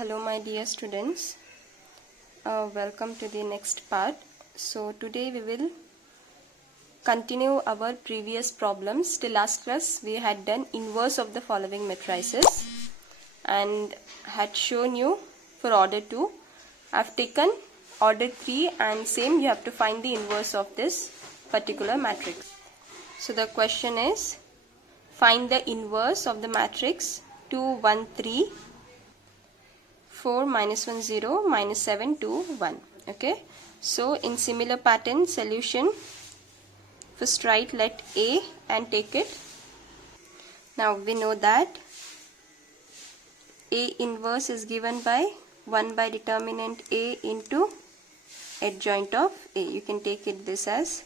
Hello my dear students, welcome to the next part. So today we will continue our previous problems. Till last class we had done inverse of the following matrices and had shown you for order 2. I have taken order 3 and same you have to find the inverse of this particular matrix. So the question is, find the inverse of the matrix 2 1 3 4 minus 1 0 minus 7 2 1. Okay, so in similar pattern solution, first write let A and take it. Now we know that A inverse is given by 1 by determinant A into adjoint of A. You can take it this as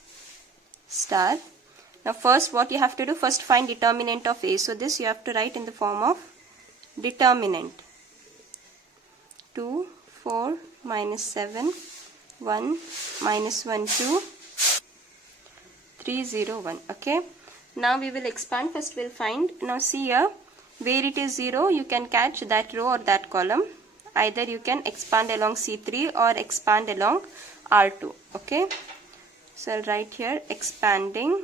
star. Now first what you have to do, first find determinant of A. So this you have to write in the form of determinant. 2, 4, minus 7, 1, minus 1, 2, 3, 0, 1. Okay. Now we will expand. First we will find. Now see here, where it is 0, you can catch that row or that column. Either you can expand along C3 or expand along R2. Okay. So I'll write here expanding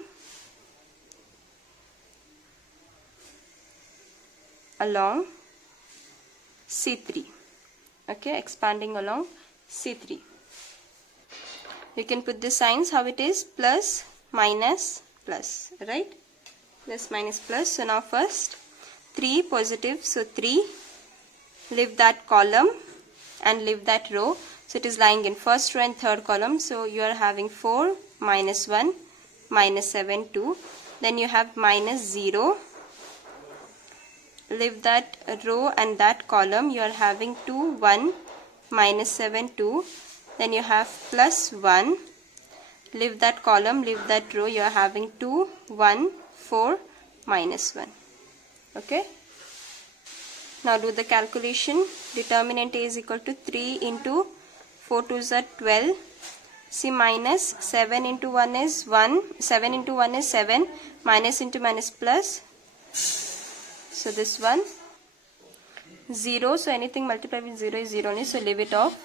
along C3. Okay, expanding along C3. You can put the signs how it is, plus, minus, plus, right? Plus, minus, plus. So now first 3 positive, so 3, leave that column and leave that row. So it is lying in first row and third column. So you are having 4, minus 1, minus 7, 2. Then you have minus 0. Leave that row and that column. You are having 2, 1, minus 7, 2. Then you have plus 1. Leave that column, leave that row. You are having 2, 1, 4, minus 1. Okay. Now do the calculation. Determinant A is equal to 3 into 4 2s are 12. See, minus 7 into 1 is 1. 7 into 1 is 7. Minus into minus plus. So this one 0, so anything multiplied with 0 is 0 only, so leave it off.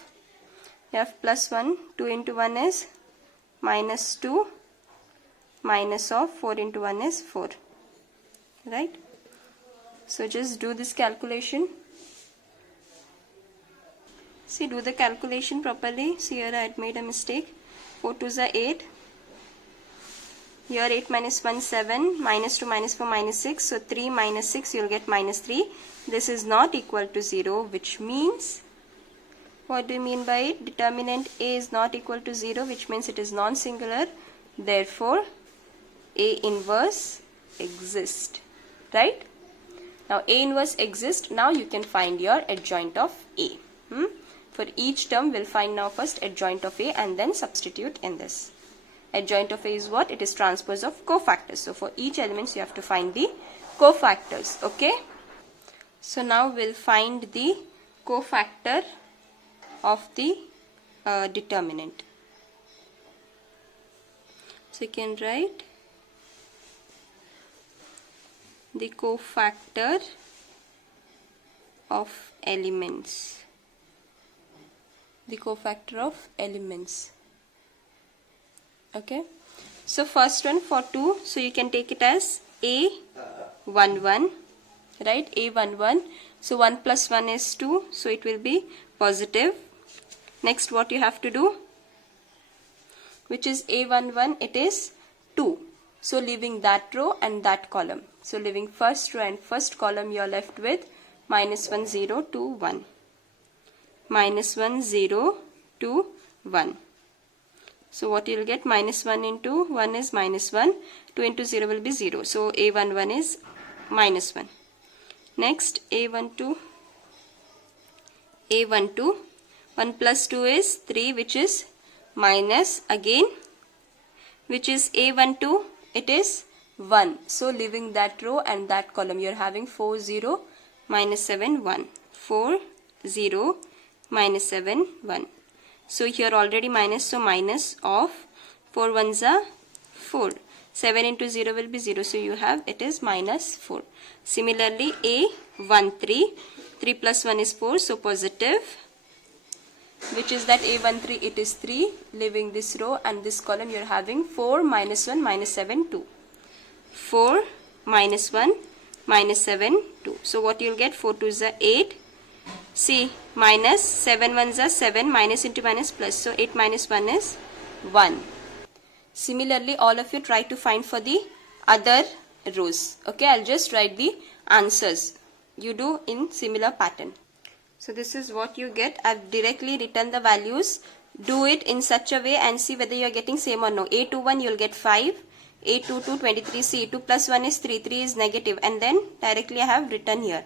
You have plus 1, 2 into 1 is minus 2, minus of 4 into 1 is 4, right? So just do this calculation. See, do the calculation properly. See, here I had made a mistake. 4 2s are 8. Here 8 minus 1 7, minus 2 minus 4 minus 6, so 3 minus 6 you will get minus 3. This is not equal to 0, which means, what do you mean by it? Determinant A is not equal to 0, which means it is non-singular. Therefore A inverse exists, right? Now A inverse exists. Now you can find your adjoint of A. For each term we'll find now first adjoint of A and then substitute in this. Adjoint of A is what? It is transpose of cofactors. So for each element you have to find the cofactors. Okay. So now we'll find the cofactor of the determinant. So you can write the cofactor of elements. The cofactor of elements. Okay, so first one for 2, so you can take it as A11, right? A11, so 1 plus 1 is 2, so it will be positive. Next what you have to do, which is A11, it is 2, so leaving that row and that column. So leaving first row and first column, you are left with minus 1 0 2 1, minus 1 0 2 1. So what you will get, minus 1 into 1 is minus 1, 2 into 0 will be 0. So A11 is minus 1. Next A12, 1 plus 2 is 3, which is minus again, which is A12, it is 1. So leaving that row and that column, you are having 4 0, minus 7 1, 4 0, minus 7 1. So here already minus, so minus of 4 1s are 4. 7 into 0 will be 0, so you have it is minus 4. Similarly A 1, 3. 3 plus 1 is 4, so positive. Which is that A13, it is 3. Leaving this row and this column, you are having 4 minus 1 minus 7, 2. 4 minus 1 minus 7, 2. So what you will get? 4 2 is 8. See, minus 7 1 is 7, minus into minus plus. So 8 minus 1 is 1. Similarly, all of you try to find for the other rows. Okay, I'll just write the answers. You do in similar pattern. So this is what you get. I've directly written the values. Do it in such a way and see whether you are getting same or no. A21 you will get 5. A22 23. See, 2 plus 1 is 3. 3 is negative. And then directly I have written here.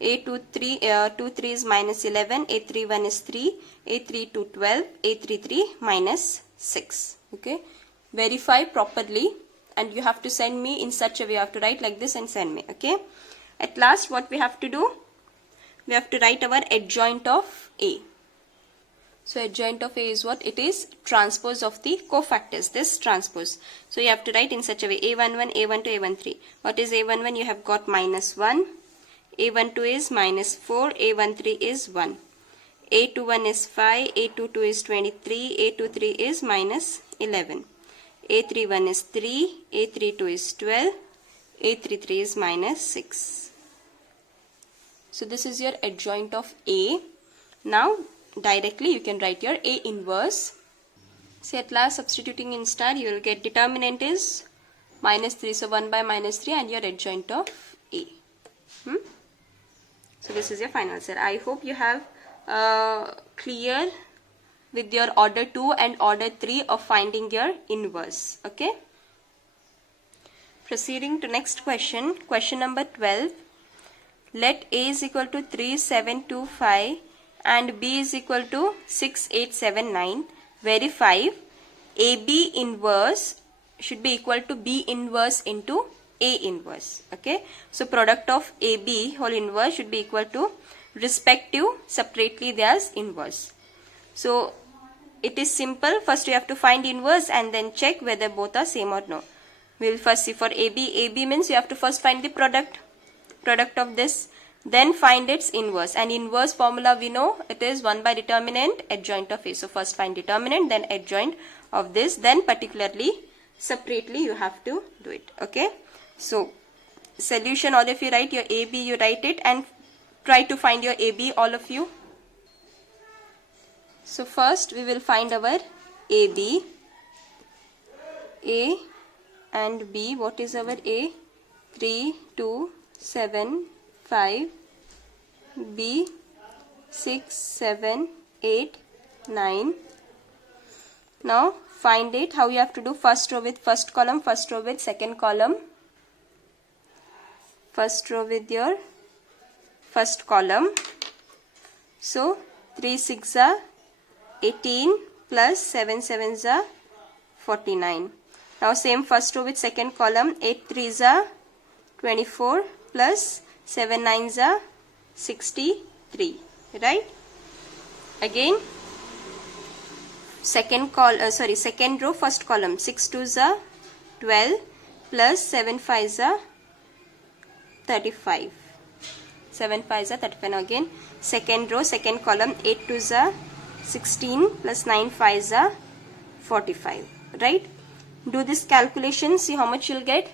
A23 is minus 11. A31 is 3. A32 12. A33 minus 6. Okay. Verify properly. And you have to send me in such a way. You have to write like this and send me. Okay. At last, what we have to do? We have to write our adjoint of A. So adjoint of A is what? It is transpose of the cofactors. This transpose. So you have to write in such a way. A11, A12, A13. What is A11? You have got minus 1. A12 is minus 4. A13 is 1. A21 is 5. A22 is 23. A23 is minus 11. A31 is 3. A32 is 12. A33 is minus 6. So this is your adjoint of A. Now directly you can write your A inverse. See, at last substituting in star, you will get determinant is minus 3. So 1 by minus 3 and your adjoint of A. So this is your final answer. I hope you have clear with your order 2 and order 3 of finding your inverse. Okay. Proceeding to next question. Question number 12. Let A is equal to 3725 and B is equal to 6879. Verify AB inverse should be equal to B inverse into A inverse. Okay. So product of AB whole inverse should be equal to respective separately theirs inverse. So it is simple. First you have to find inverse and then check whether both are same or no. We will first see for AB. AB means you have to first find the product of this, then find its inverse, and inverse formula we know it is 1 by determinant adjoint of A. So first find determinant, then adjoint of this, then particularly separately you have to do it. Okay. So solution, all of you write your AB, you write it and try to find your AB, all of you. So first we will find our AB. A and B. What is our A? 3 2 7 5. B 6 7 8 9. Now find it. How you have to do? First row with first column, first row with second column, first row with your first column. So 3 6 are 18 plus 7 7 are 49. Now same first row with second column. 8 3 are 24 plus 7 9 are 63. Right? Again second row first column. 6 2 are 12 plus 7 5 are 35. 7 5 are 35. Now again second row second column. 8 2 are 16 plus 9 5 are 45. Right? Do this calculation, see how much you'll get.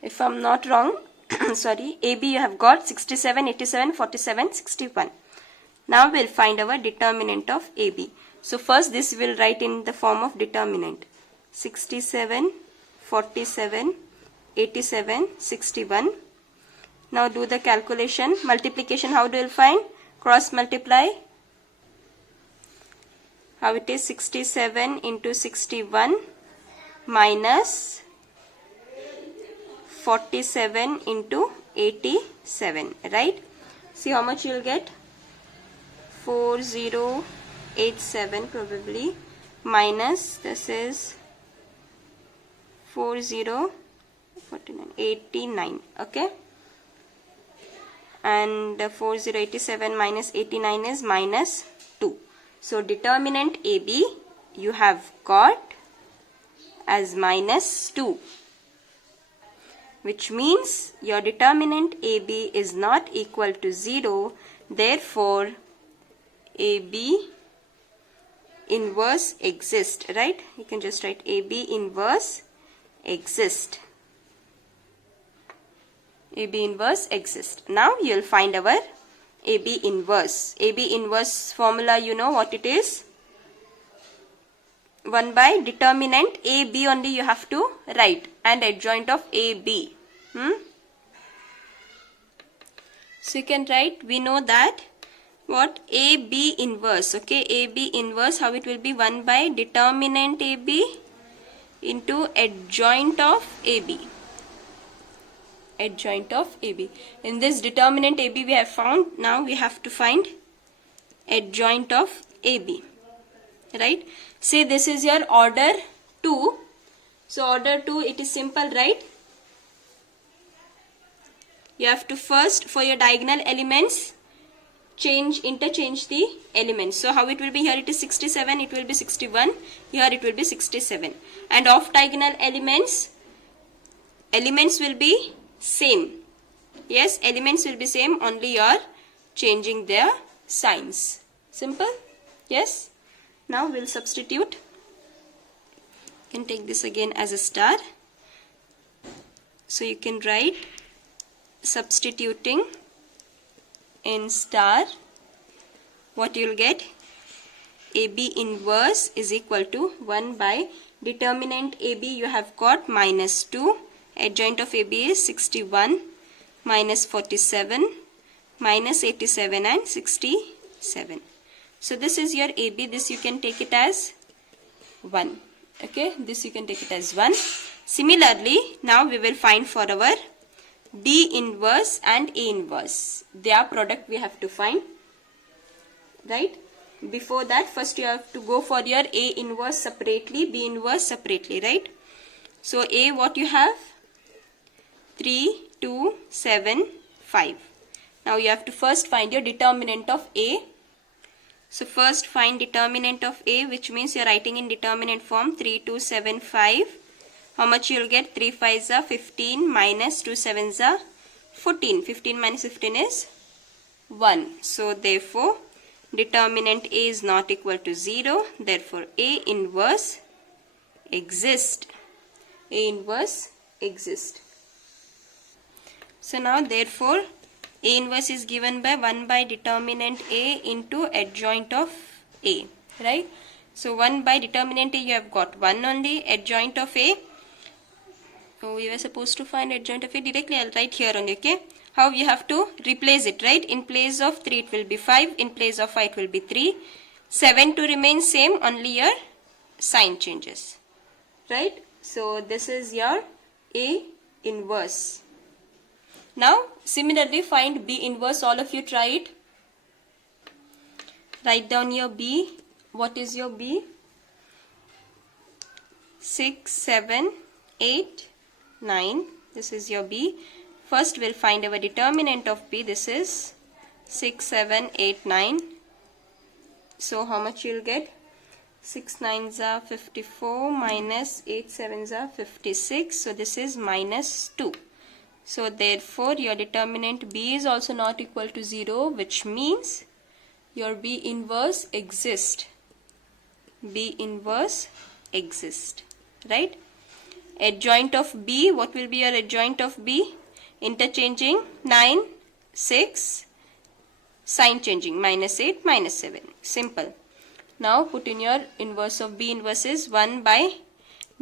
If I'm not wrong, sorry, AB you have got 67, 87, 47, 61. Now we'll find our determinant of AB. So first this we'll write in the form of determinant. 67, 47, 87, 61. Now do the calculation. Multiplication, how do you find? Cross multiply. How it is? 67 into 61 minus 47 into 87, right? See how much you'll get? 4087 probably, minus this is 89, okay? And 4087 minus 89 is minus 2. So determinant AB you have got as minus 2. which means your determinant AB is not equal to 0. Therefore, AB inverse exists, right? You can just write AB inverse exists. AB inverse exists. Now you will find our AB inverse. AB inverse formula, you know what it is? 1 by determinant AB only you have to write and adjoint of AB. So you can write, we know that what AB inverse, okay, AB inverse, how it will be? 1 by determinant AB into adjoint of AB. Adjoint of AB. In this determinant AB we have found, now we have to find adjoint of AB, right? Say this is your order 2. So order 2, it is simple, right? You have to first, for your diagonal elements, interchange the elements. So how it will be? Here it is 67, it will be 61, here it will be 67. And off diagonal elements will be same. Yes, elements will be same, only you are changing their signs. Simple? Yes? Now we'll substitute. You can take this again as a star. So you can write substituting in star, what you will get? AB inverse is equal to 1 by determinant AB you have got minus 2, adjoint of AB is 61, minus 47, minus 87 and 67. So this is your AB, this you can take it as 1. Okay, this you can take it as 1. Similarly, now we will find for our B inverse and A inverse. Their product we have to find, right? Before that, first you have to go for your A inverse separately, B inverse separately, right? So A, what you have? 3, 2, 7, 5. Now you have to first find your determinant of A. So first find determinant of A, which means you are writing in determinant form 3, 2, 7, 5. How much you will get? 3 5s are 15 minus 2 7s are 14. 15 minus 15 is 1. So therefore determinant A is not equal to 0. Therefore A inverse exists. A inverse exists. So now therefore A inverse is given by 1 by determinant A into adjoint of A, right? So 1 by determinant A you have got 1 only, adjoint of A. So we were supposed to find adjoint of A directly. I'll write here only, okay? How you have to replace it, right? In place of 3 it will be 5, in place of 5 it will be 3. 7 to remain same, only your sign changes, right? So this is your A inverse. Now similarly find B inverse. All of you try it. Write down your B. What is your B? 6, 7, 8, 9. This is your B. First we'll find our determinant of B. This is 6, 7, 8, 9. So how much you'll get? 6 9s are 54 minus 8 7s are 56. So this is minus 2. So therefore your determinant B is also not equal to 0, which means your B inverse exists. B inverse exists, right? Adjoint of B, what will be your adjoint of B? Interchanging 9, 6, sign changing minus 8, minus 7. Simple. Now put in your inverse of B inverse is 1 by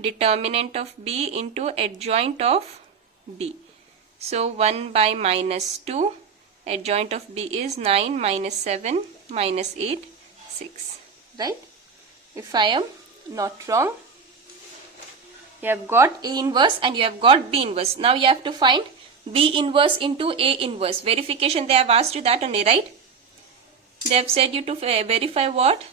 determinant of B into adjoint of B. So 1 by minus 2, adjoint of B is 9 minus 7 minus 8, 6, right? If I am not wrong, you have got A inverse and you have got B inverse. Now you have to find B inverse into A inverse. Verification, they have asked you that only, right? They have said you to verify what?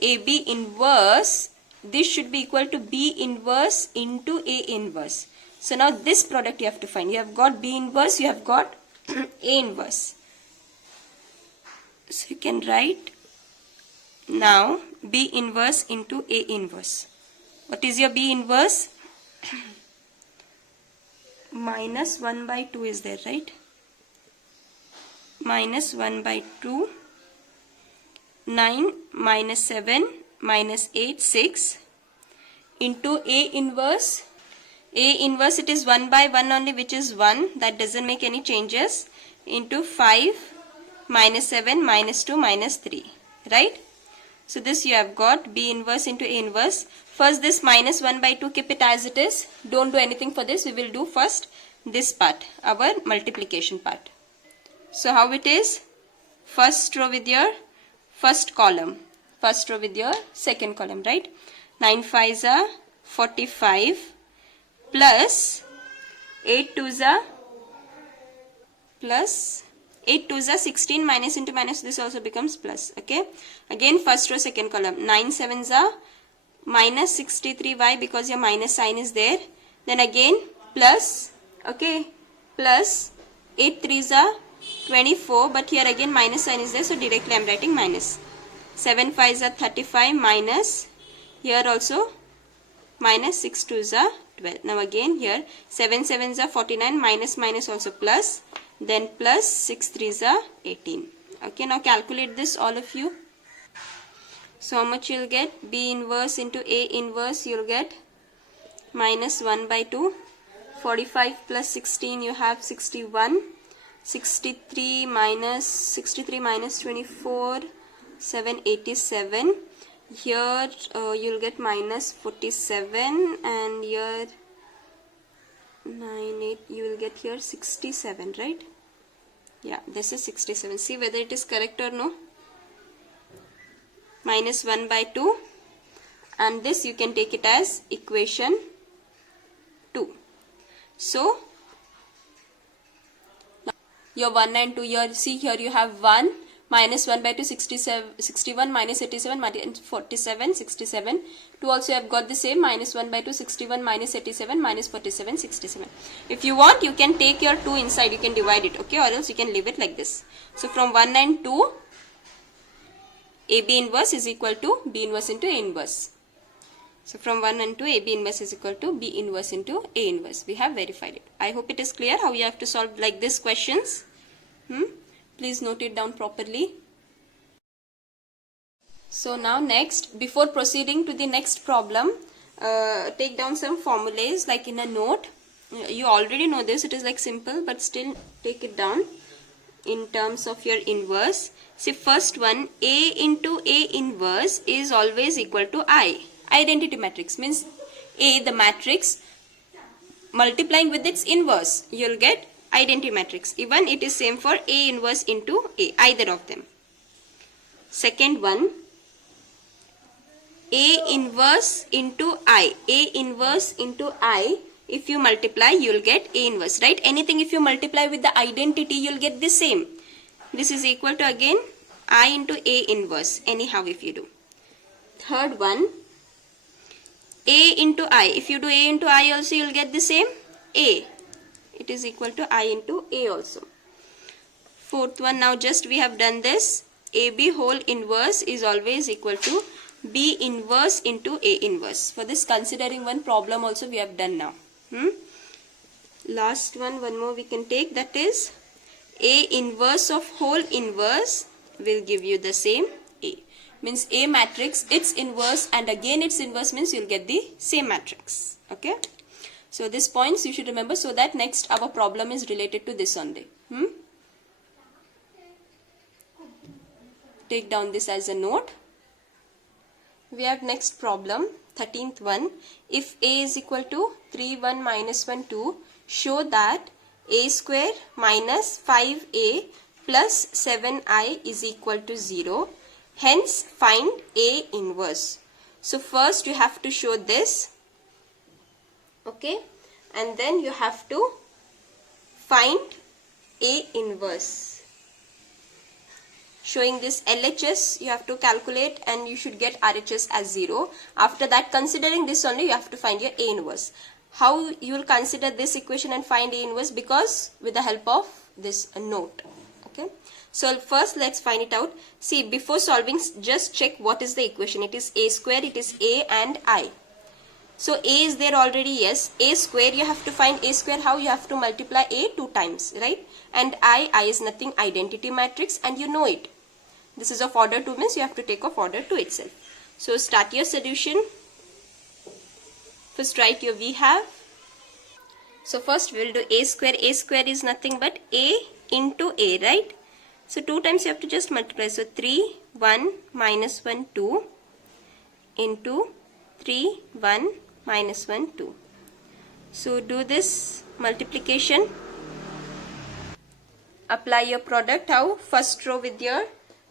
AB inverse, this should be equal to B inverse into A inverse. So now this product you have to find. You have got B inverse, you have got A inverse. So you can write now B inverse into A inverse. What is your B inverse? minus 1 by 2 is there, right? Minus 1 by 2, 9 minus 7 minus 8, 6 into A inverse. A inverse, it is 1 by 1 only, which is 1. That doesn't make any changes. Into 5 minus 7 minus 2 minus 3. Right? So this you have got B inverse into A inverse. First this minus 1 by 2, keep it as it is. Don't do anything for this. We will do first this part, our multiplication part. So how it is? First row with your first column. First row with your second column, right? 9 5s are 45 plus 8 2s are plus 8 2s are 16, minus into minus, this also becomes plus. Okay. Again first row second column. 9 7s are minus 63. Why? Because your minus sign is there. Then again plus, okay, plus 8 3s are 24, but here again minus sign is there, so directly I am writing minus. 7 5s are 35 minus, here also minus 6 2s are 12. Now again here 7 7s are 49, minus minus also plus, then plus 6 3s are 18. Okay, now calculate this all of you. So how much you will get? B inverse into A inverse, you will get minus 1 by 2. 45 plus 16 you have 61. 63 minus 24, 787. Here you'll get minus 47, and here 9 8 you will get here 67, right? Yeah, this is 67. See whether it is correct or no. Minus 1 by 2, and this you can take it as equation 2. So your 1 and 2, here see here you have 1 minus 1 by 2 61 minus 87 minus 47 67. 2 also you have got the same, minus 1 by 2 61 minus 87 minus 47 67. If you want you can take your 2 inside, you can divide it, okay, or else you can leave it like this. So from 1 and 2 AB inverse is equal to B inverse into A inverse. So from 1 and 2 AB inverse is equal to B inverse into A inverse. We have verified it. I hope it is clear how you have to solve like this questions. Please note it down properly. So now next, before proceeding to the next problem, take down some formulas like in a note. You already know this, it is like simple, but still take it down in terms of your inverse. See, first one, A into A inverse is always equal to I. Identity matrix means A, the matrix, multiplying with its inverse, you will get identity matrix. Even it is same for A inverse into A, either of them. Second one, A inverse into I. A inverse into I, if you multiply, you will get A inverse, right? Anything if you multiply with the identity, you will get the same. This is equal to again I into A inverse, anyhow if you do. Third one, A into I. If you do A into I also, you will get the same A. It is equal to I into A also. Fourth one, now just we have done this. AB whole inverse is always equal to B inverse into A inverse. For this, considering one problem also we have done now. Last one more we can take, that is A inverse of whole inverse will give you the same A. Means A matrix, its inverse and again its inverse, means you will get the same matrix. Okay. So these points you should remember, so that next our problem is related to this only. Take down this as a note. We have next problem, 13th one. If A is equal to 3 1 minus 1 2, show that A square minus 5A plus 7I is equal to 0. Hence find A inverse. So first you have to show this. Okay, and then you have to find A inverse. Showing this LHS you have to calculate, and you should get RHS as 0. After that, considering this only, you have to find your A inverse. How you will consider this equation and find A inverse? Because with the help of this note. Okay, so first let's find it out. See, before solving, just check what is the equation. It is A square, it is A and I. So a is there already, yes. A square, you have to find a square. How? You have to multiply a 2 times, right? And I is nothing, identity matrix, and you know it. This is of order 2 means you have to take of order 2 itself. So start your solution. First write your we have. So first we will do a square. A square is nothing but a into a, right? So 2 times you have to just multiply. So 3, 1, minus 1, 2 into 3, 1, minus 1, 2. So do this multiplication. Apply your product. How? First row with your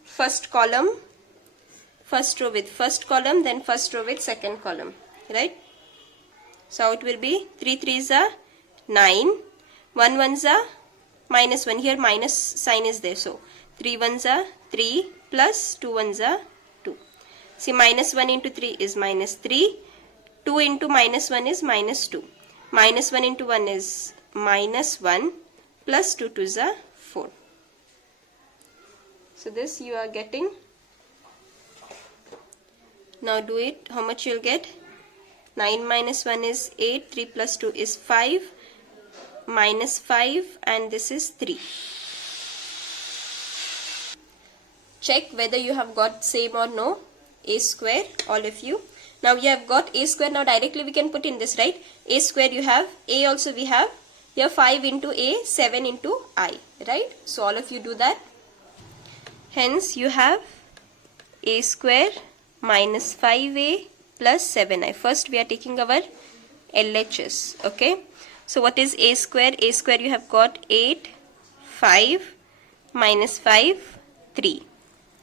first column. First row with first column, then first row with second column, right? So how it will be? 3 3s are 9, 1 1s are minus 1. Here minus sign is there. So 3 1s are 3 plus 2 1s are 2. See, minus 1 into 3 is minus 3. 2 into minus 1 is minus 2. Minus 1 into 1 is minus 1 plus 2 2s are 4. So this you are getting. Now do it. How much you'll get? 9 minus 1 is 8. 3 plus 2 is 5. Minus 5 and this is 3. Check whether you have got same or no. A square, all of you. Now you have got a square. Now directly we can put in this, right? A square you have, a also we have. Here 5 into a, 7 into I, right? So all of you do that. Hence you have a square minus 5a plus 7i. First we are taking our LHS, okay? So what is a square? A square you have got 8, 5, minus 5, 3,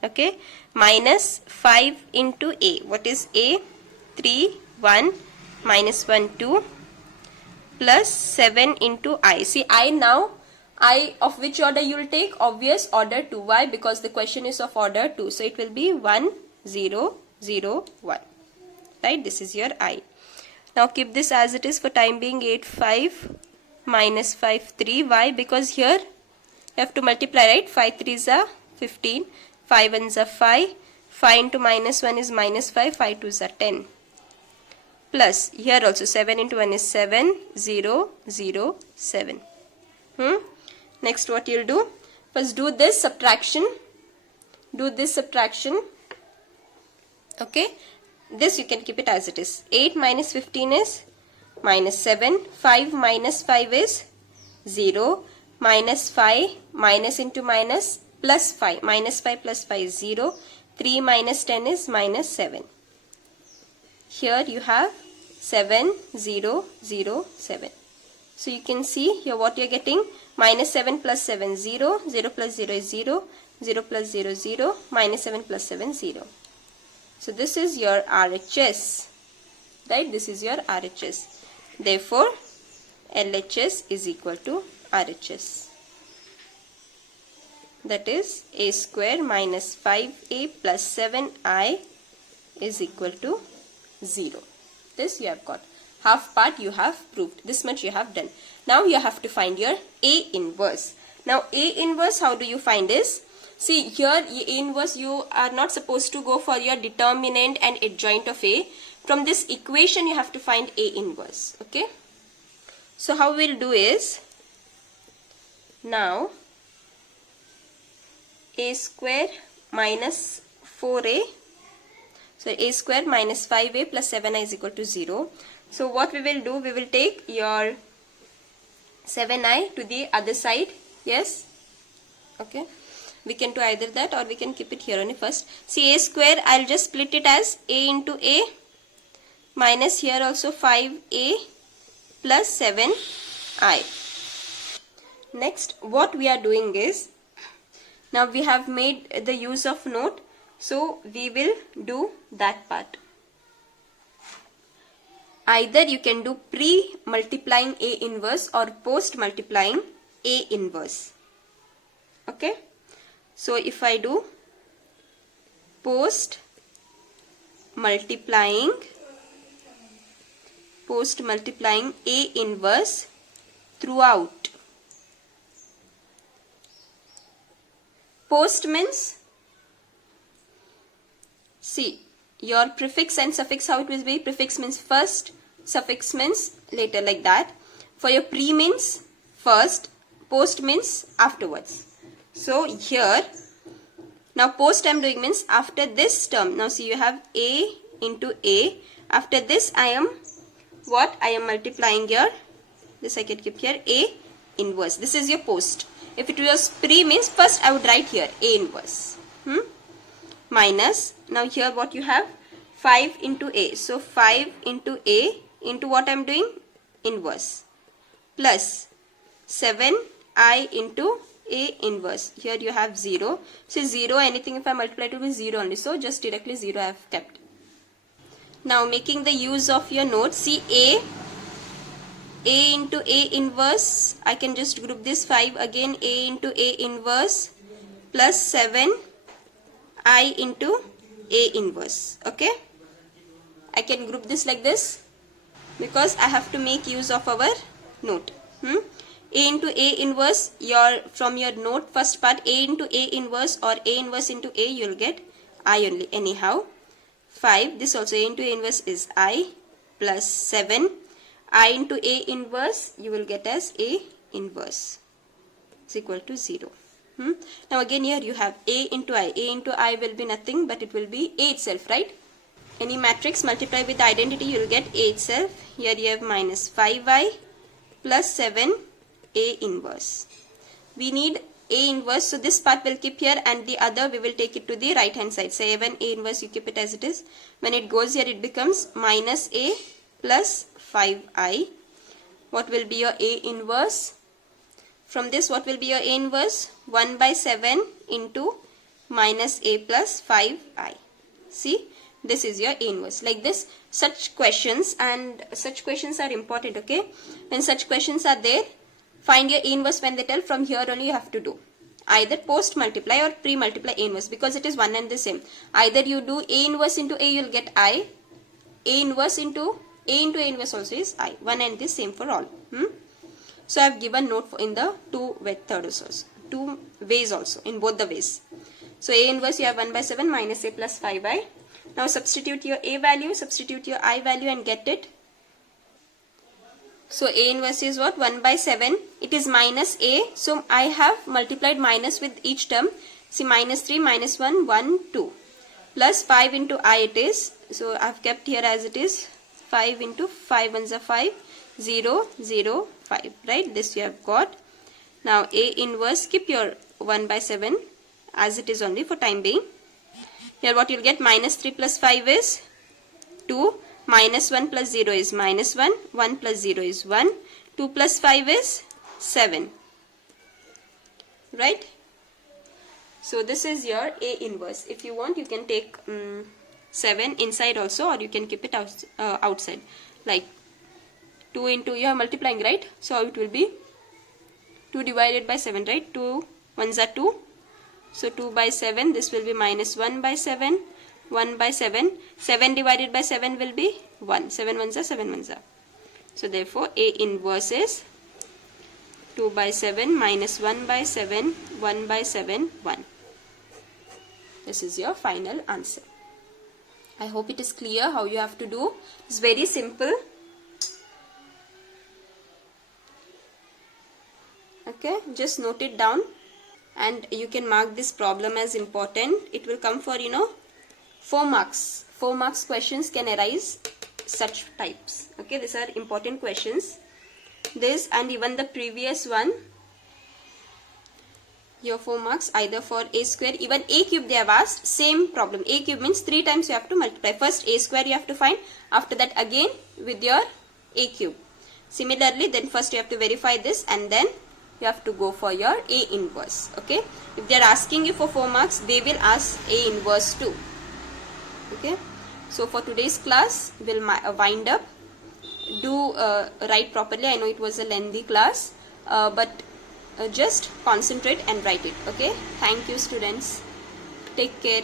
okay? Minus 5 into a. What is a? 3, 1, minus 1, 2, plus 7 into I. See, I now, I of which order you will take? Obvious, order 2. Why? Because the question is of order 2. So it will be 1, 0, 0, 1. Right? This is your I. Now keep this as it is for time being. 8, 5, minus 5, 3. Why? Because here you have to multiply, right? 5 3s are 15. 5 1s are 5. 5 into minus 1 is minus 5. 5 2s are 10. Plus here also 7 into 1 is 7, 0, 0, 7. Next what you'll do? First do this subtraction. Do this subtraction. Okay. This you can keep it as it is. 8 minus 15 is minus 7. 5 minus 5 is 0. Minus 5, minus into minus, plus 5. Minus 5 plus 5 is 0. 3 minus 10 is minus 7. Here you have 7, 0, 0, 7. So you can see here what you are getting. Minus 7 plus 7, 0. 0 plus 0 is 0. 0 plus 0, 0. Minus 7 plus 7, 0. So this is your RHS, right? This is your RHS. Therefore, LHS is equal to RHS. That is a square minus 5a plus 7i is equal to 0. This you have got. Half part you have proved. This much you have done. Now you have to find your A inverse. Now A inverse, how do you find this? See here A inverse, you are not supposed to go for your determinant and adjoint of A. From this equation you have to find A inverse. Okay. So how we'll do is, now A square minus 4A. So A square minus 5A plus 7i is equal to 0. So what we will do, we will take your 7i to the other side. Yes. Okay. We can do either that or we can keep it here only first. See A square, I'll just split it as A into A minus here also 5A plus 7i. Next, what we are doing is, now we have made the use of note. So we will do that part. Either you can do pre-multiplying A inverse or post-multiplying A inverse. Okay. So if I do post-multiplying A inverse throughout. Post means, see, your prefix and suffix, how it will be? Prefix means first, suffix means later, like that. For your pre means first, post means afterwards. So here, now post I am doing means after this term. Now see, you have A into A. After this I am what? I am multiplying here. This I can keep here, A inverse. This is your post. If it was pre means first I would write here A inverse. Minus, now here what you have? 5 into A. So 5 into A into what I am doing? Inverse. Plus 7I into A inverse. Here you have 0. So 0, anything if I multiply it will be 0 only. So just directly 0 I have kept. Now making the use of your notes. See, A into A inverse. I can just group this 5 again. A into A inverse plus 7 I into A inverse. Okay, I can group this like this because I have to make use of our note. A into A inverse, from your note first part, A into A inverse or A inverse into A, you will get I only. Anyhow, 5, this also A into A inverse is I, plus 7 I into A inverse, you will get as A inverse is equal to 0. Now again here you have A into I. A into I will be nothing but it will be A itself, right? Any matrix multiply with the identity, you will get A itself. Here you have minus 5I plus 7 A inverse. We need A inverse, so this part will keep here and the other we will take it to the right hand side. 7 A inverse, you keep it as it is. When it goes here, it becomes minus A plus 5I. What will be your A inverse? From this, what will be your A inverse? 1 by 7 into minus A plus 5I. See, this is your A inverse. Like this, such questions are important, okay? When such questions are there, find your A inverse when they tell. From here only you have to do. Either post multiply or pre multiply A inverse because it is one and the same. Either you do A inverse into A, you will get I. A inverse into A inverse also is I. One and the same for all. So I have given note in the two ways also, in both the ways. So A inverse you have 1 by 7 minus A plus 5I. Now substitute your A value, substitute your I value and get it. So A inverse is what? 1 by 7. It is minus A. So I have multiplied minus with each term. See, minus 3, minus 1, 1, 2. Plus 5 into I it is. So I have kept here as it is. 5 into 5 ones are 5. 0, 0, 5, right? This you have got. Now A inverse, keep your 1 by 7 as it is only for time being. Here what you will get? Minus 3 plus 5 is 2. Minus 1 plus 0 is minus 1. 1 plus 0 is 1. 2 plus 5 is 7. Right? So this is your A inverse. If you want, you can take 7 inside also, or you can keep it outside. Like 2 into, you are multiplying, right? So it will be 2 divided by 7, right? 2 ones are 2. So 2 by 7, this will be minus 1 by 7. 1 by 7. 7 divided by 7 will be 1. 7 ones are 7 ones are. So therefore A inverse is 2 by 7 minus 1 by 7, 1 by 7, 1. This is your final answer. I hope it is clear how you have to do. It's very simple. Okay, just note it down and you can mark this problem as important. It will come for 4 marks. 4 marks questions can arise such types. Okay, these are important questions. This and even the previous one, your 4 marks either for A square, even A cube they have asked, same problem. A cube means 3 times you have to multiply. First A square you have to find, after that again with your A cube. Similarly, then first you have to verify this and then you have to go for your A inverse. Okay, if they are asking you for 4 marks, they will ask A inverse too. Okay, so for today's class we'll wind up. Do write properly. I know it was a lengthy class, but just concentrate and write it. Okay, thank you students, take care.